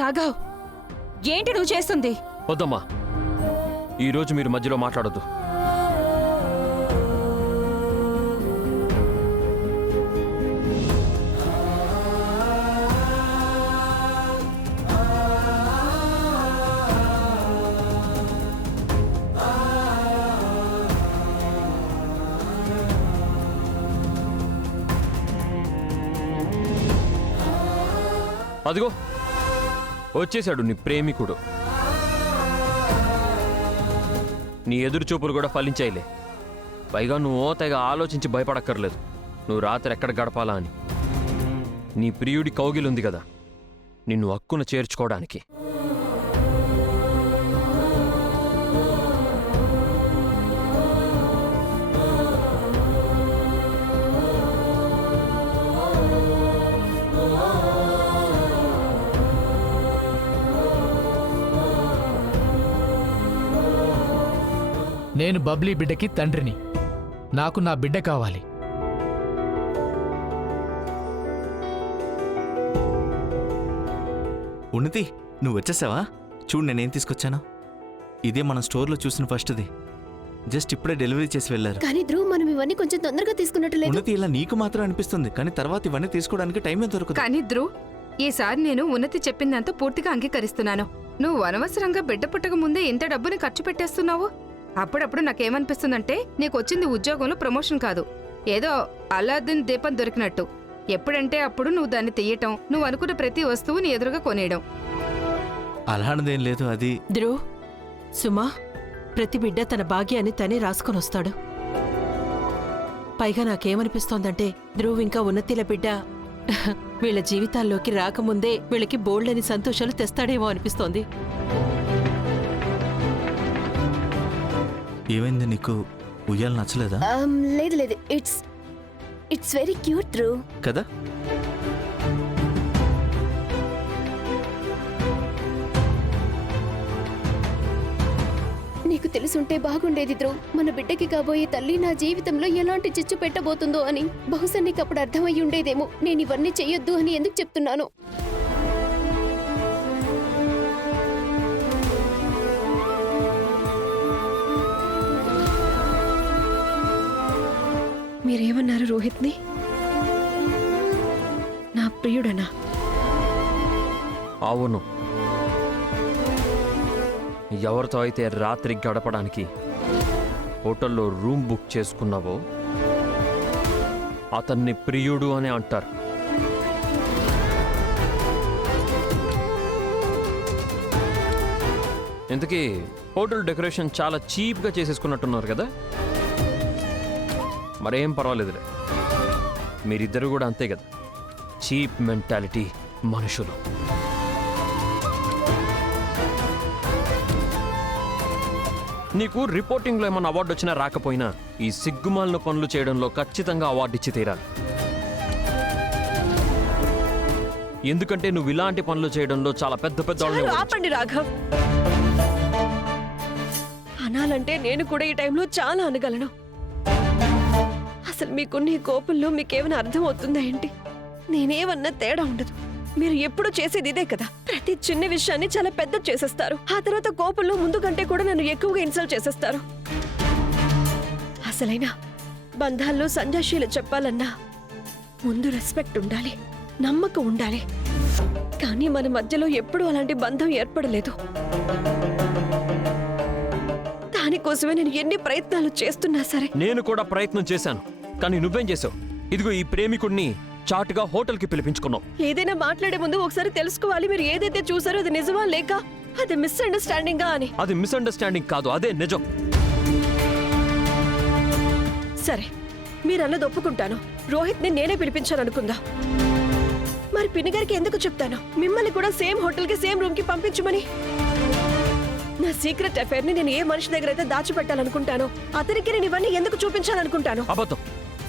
రాఘవ్, ఏంటి నువ్వు చేస్తుంది? వద్దమ్మా, ఈరోజు మీరు మధ్యలో మాట్లాడొద్దు. అదిగో వచ్చేశాడు నీ ప్రేమికుడు. నీ ఎదురు చూపులు కూడా ఫలించాయిలే. పైగా నువ్వు తెగ ఆలోచించి భయపడక్కర్లేదు నువ్వు రాత్రి ఎక్కడ గడపాలా అని. నీ ప్రియుడి కౌగిలుంది కదా నిన్ను హక్కున చేర్చుకోవడానికి. నేను బబ్లీ బిడ్డకి తండ్రిని. నాకు నా బిడ్డ కావాలి. ఉన్నతి, నువ్వు వచ్చేసావా? చూడు నేనేం తీసుకొచ్చాను. ఇదే మనం స్టోర్లో చూసిన ఫస్ట్ది. జస్ట్ ఇప్పుడే డెలివరీ చేసి వెళ్ళారు. కానీ ధ్రువ్, మనం ఇవన్నీ కొంచెం తొందరగా తీసుకున్నట్టు లేదు. ఉన్నతి, ఇలా నీకు మాత్రం అనిపిస్తుంది, కానీ తర్వాత ఇవన్నీ తీసుకోవడానికి టైం దొరకదు. కానీ ధ్రువ్, ఈసారి నేను ఉన్నతి చెప్పిందంతా పూర్తిగా అంగీకరిస్తున్నాను. నువ్వు అనవసరంగా బిడ్డ పుట్టక ముందే ఇంత డబ్బుని ఖర్చు పెట్టేస్తున్నావు. అప్పుడప్పుడు నాకేమనిపిస్తుందంటే నీకొచ్చింది ఉద్యోగంలో ప్రమోషన్ కాదు, ఏదో అల్లాద్దీన్ దీపం దొరికినట్టు. ఎప్పుడంటే అప్పుడు నువ్వు దాన్ని తీయటం, నువ్వు అనుకున్న ప్రతి వస్తువు నీ ఎదురుగా కొనేయడం. అలాంటిదేం లేదు. అది ధ్రువ్, సుమా, ప్రతి బిడ్డ తన భాగ్యాన్ని తనే రాసుకొని వస్తాడు. పైగా నాకేమనిపిస్తోందంటే ధ్రువ్ ఇంకా ఉన్నతిల బిడ్డ వీళ్ళ జీవితాల్లోకి రాకముందే వీళ్ళకి బోల్డని సంతోషాలు తెస్తాడేమో అనిపిస్తోంది. ఏమైంది, నీకు ఉయ్యాలు నచ్చలేదా? లేదు లేదు, ఇట్స్ వెరీ క్యూట్ ధ్రువ్ కదా. నీకు తెలుసుంటే బాగుండేది ధ్రువ్. మన బిడ్డకి కాబోయే తల్లి నా జీవితంలో ఎలాంటి చిచ్చు పెట్టబోతుందో అని. బహుశా నీకు అప్పుడు అర్థమయ్యి ఉండేదేమో నేను ఇవన్నీ చెయ్యొద్దు అని ఎందుకు చెప్తున్నాను. మీరేమన్నారు రోహిత్ని? నా ప్రియుడనా? అవును. ఎవరితో అయితే రాత్రి గడపడానికి హోటల్లో రూమ్ బుక్ చేసుకున్నావో అతన్ని ప్రియుడు అని అంటారు. ఇంతకీ హోటల్ డెకరేషన్ చాలా చీప్గా చేసేసుకున్నట్టున్నారు కదా. మరేం పర్వాలేదులే, మీరిద్దరు కూడా అంతే కదా, చీప్ మెంటాలిటీ మనుషులు. నీకు రిపోర్టింగ్లో ఏమన్నా అవార్డు వచ్చినా రాకపోయినా ఈ సిగ్గుమాలిన పనులు చేయడంలో ఖచ్చితంగా అవార్డు ఇచ్చి తీరాలి. ఎందుకంటే నువ్వు ఇలాంటి పనులు చేయడంలో చాలా పెద్ద పెద్ద. ఆపండి రాఘవ్, అనాలంటే నేను కూడా ఈ టైంలో చాలా అనగలను. అసలు మీకున్న ఈ కోపంలో మీకేమైనా అర్థం అవుతుందా ఏంటి? నేనేమన్నా తేడా ఉండదు. మీరు ఎప్పుడు చేసేది ఇదే కదా, ప్రతి చిన్న విషయాన్ని చాలా పెద్ద చేసేస్తారు. ఆ తర్వాత కోపంలో ముందు కంటే కూడా నన్ను ఎక్కువగా ఇన్సల్ట్ చేసేస్తారు. అసలైన బంధాల్లో సంజాషీలు చెప్పాలన్నా ముందు రెస్పెక్ట్ ఉండాలి, నమ్మకం ఉండాలి. కానీ మన మధ్యలో ఎప్పుడూ అలాంటి బంధం ఏర్పడలేదు. దానికోసమే నేను ఎన్ని ప్రయత్నాలు చేస్తున్నా సరే. నేను కూడా ప్రయత్నం చేశాను, కానీ నువ్వేం చేసావు? ఇదిగో ఈ ప్రేమికుడిని చాటుగా హోటల్కి పిలిపించుకున్నావు. ఏదైనా మాట్లాడే ముందు ఒకసారి తెలుసుకోవాలి, మీరు ఏదైతే చూసారో అది నిజమా లేక అది మిస్అండర్స్టాండింగా అని. అది మిస్అండర్స్టాండింగ్ కాదు, అదే నిజం. సరే, మీరు అన్నది ఒప్పుకుంటాను. రోహిత్ ని నేనే పిలిపించాను అనుకుందా. మరి పిన్నిగారికి ఎందుకు చెప్తాను మిమ్మల్ని కూడా సేమ్ హోటల్ కి సేమ్ రూమ్ కి పంపించమని? నా సీక్రెట్ అఫైర్ ని నేను ఏ మనిషి దగ్గర అయితే దాచిపెట్టాలనుకుంటానో అతనికి నేను ఇవన్నీ ఎందుకు చూపించాలనుకుంటాను? అబద్ధం,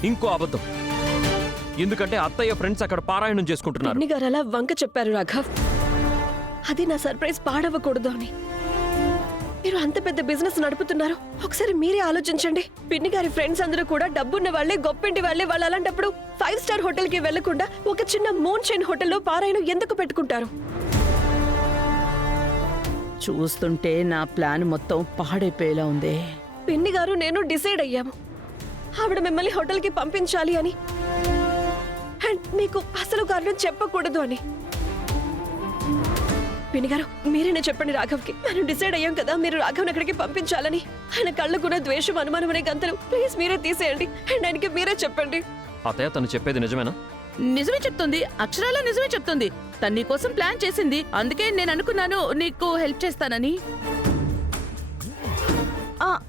ఇంకో అబద్ధం. ఎందుకంటే అత్తయ్య ఫ్రెండ్స్ అక్కడ పారాయణం చేసుకుంటున్నారు. పిన్నిగారు అలా వంక చెప్పారు రాఘవ్. అది నా సర్ప్రైజ్ పాడవకూడదు అని. మీరు అంత పెద్ద బిజినెస్ నడుపుతున్నారు, ఒకసారి మీరే ఆలోచించండి. పిన్ని గారి ఫ్రెండ్స్ అందరూ కూడా డబ్బున్న వాళ్లే, గొప్పింటి వాళ్లే. వాళ్ళు అలాంటప్పుడు 5 స్టార్ హోటల్ కి వెళ్లకుండా ఒక చిన్న మూన్ చైన్ హోటల్లో పారాయణం ఎందుకు పెట్టుకుంటారు? చూస్తుంటే నా ప్లాన్ మొత్తం పాడైపోయేలా ఉంది. పిన్ని గారు నేను డిసైడ్ అయ్యాము ఆవిడ మిమ్మల్ని హోటల్కి పంపించాలి అని అండ్ మీకు అసలు కారణం చెప్పకూడదు అని. పిన్ని గారు మీరేనే చెప్పండి రాఘవ్కి. మనం డిసైడ్ అయ్యాం కదా మీరు రాఘవ్ని అక్కడికి పంపించాలని. ఆయన కళ్ళకున్న ద్వేషం అనుమానం అనే గంతలు ప్లీజ్ మీరే తీసేయండి అండ్ ఆయనకి మీరే చెప్పండి. అతయ్య తను చెప్పేది నిజమేనా? నిజమే చెప్తుంది, అక్షరాలా నిజమే చెప్తుంది. తను నీకోసం ప్లాన్ చేసింది, అందుకే నేను అనుకున్నాను నీకు హెల్ప్ చేస్తానని.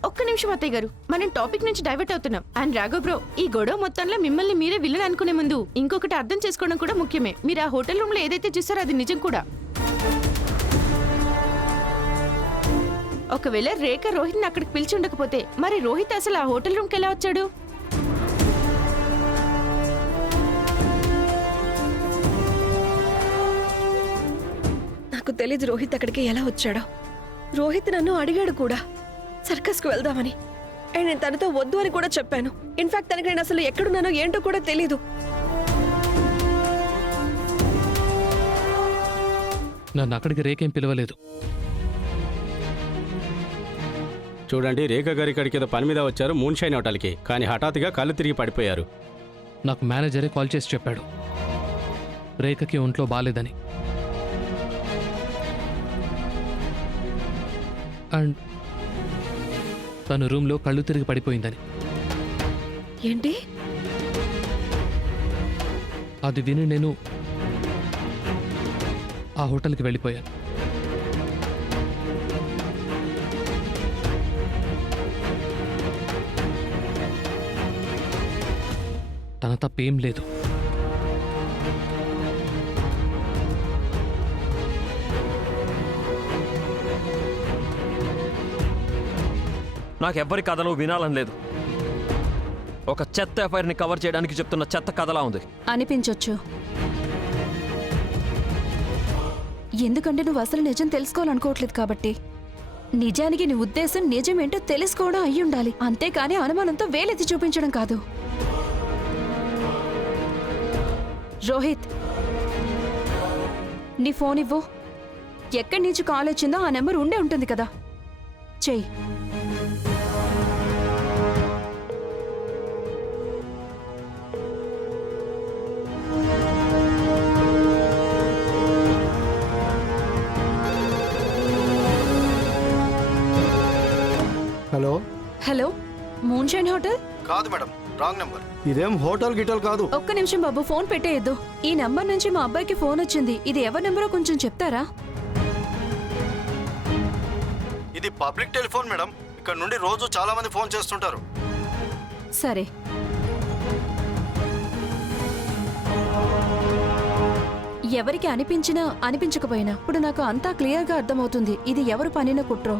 ఒక్క నిమిషం అత్తయ్య గారు, మనం టాపిక్ నుంచి డైవర్ట్ అవుతున్నాం. అండ్ రాఘవ్ బ్రో, ఈ గొడవ మొత్తంలో మిమ్మల్ని మీరే విలన్ అనుకునే ముందు ఇంకొకటి అర్థం చేసుకోవడం కూడా ముఖ్యమే. మీరు ఆ హోటల్ రూమ్ లో ఏదైతే చూసారో అది నిజం కూడా. ఒకవేళ రేఖ రోహిత్ అక్కడికి పిలిచి ఉండకపోతే మరి రోహిత్ అసలు ఆ హోటల్ రూమ్ కి ఎలా వచ్చాడు? నాకు తెలీదు రోహిత్ అక్కడికి ఎలా వచ్చాడో. రోహిత్ నన్ను అడిగాడు కూడా సర్కస్కు వెళ్దామని అండ్ నేను తనతో వద్దు అని కూడా చెప్పాను. ఇన్ఫాక్ట్ తనకి నేను అసలు ఎక్కడున్నానో ఏంటో కూడా తెలీదు. నన్ను అక్కడికి రేకేం పిలవలేదు. చూడండి, రేఖ గారి ఇక్కడికి ఏదో పని మీద వచ్చారు మూన్ షైన్ హోటల్కి, కానీ హఠాత్తుగా కళ్ళు తిరిగి పడిపోయారు. నాకు మేనేజరే కాల్ చేసి చెప్పాడు రేఖకి ఒంట్లో బాలేదని. అండ్ తను రూమ్లో కళ్ళు తిరిగి పడిపోయిందని. ఏంటి? అది విని నేను ఆ హోటల్కి వెళ్ళిపోయాను. తన తప్పేం లేదు. నాకెవ్వరి కథలు వినాలని లేదు. ఒక చెత్త ఎఫ్ఐఆర్ని కవర్ చేయడానికి చెప్తున్న చెత్త కథలా ఉంది. అనిపించొచ్చు, ఎందుకంటే నువ్వు అసలు నిజం తెలుసుకోవాలనుకోవట్లేదు కాబట్టి. నిజానికి నీ ఉద్దేశం నిజమేంటో తెలుసుకోవడం అయ్యుండాలి, అంతేకాని అనుమానంతో వేలెత్తి చూపించడం కాదు. రోహిత్, నీ ఫోన్ ఇవ్వు. ఎక్కడి నుంచి కాల్ వచ్చిందో ఆ నెంబర్ ఉండే ఉంటుంది కదా, చెయ్యి. Hello hello, moon shine hotel? కాదు మేడం, రాంగ్ నెంబర్. ఇదేం హోటల్ గిటల్ కాదు. ఒక్క నిమిషం బాబు, ఫోన్ పెట్టేయద్దు. ఈ నంబర్ నుంచి మా అబ్బాయికి ఫోన్ వచ్చింది. ఇది ఎవరి నెంబరో కొంచెం చెప్తారా? ఇది పబ్లిక్ టెలిఫోన్ మేడం, ఇక్కడ నుండి రోజు చాలా మంది ఫోన్ చేస్తుంటారు. సరే. ఎవరికి అనిపించినా అనిపించకపోయినా ఇప్పుడు నాకు అంతా క్లియర్గా అర్థమవుతుంది ఇది ఎవరు పనిన కుట్రో.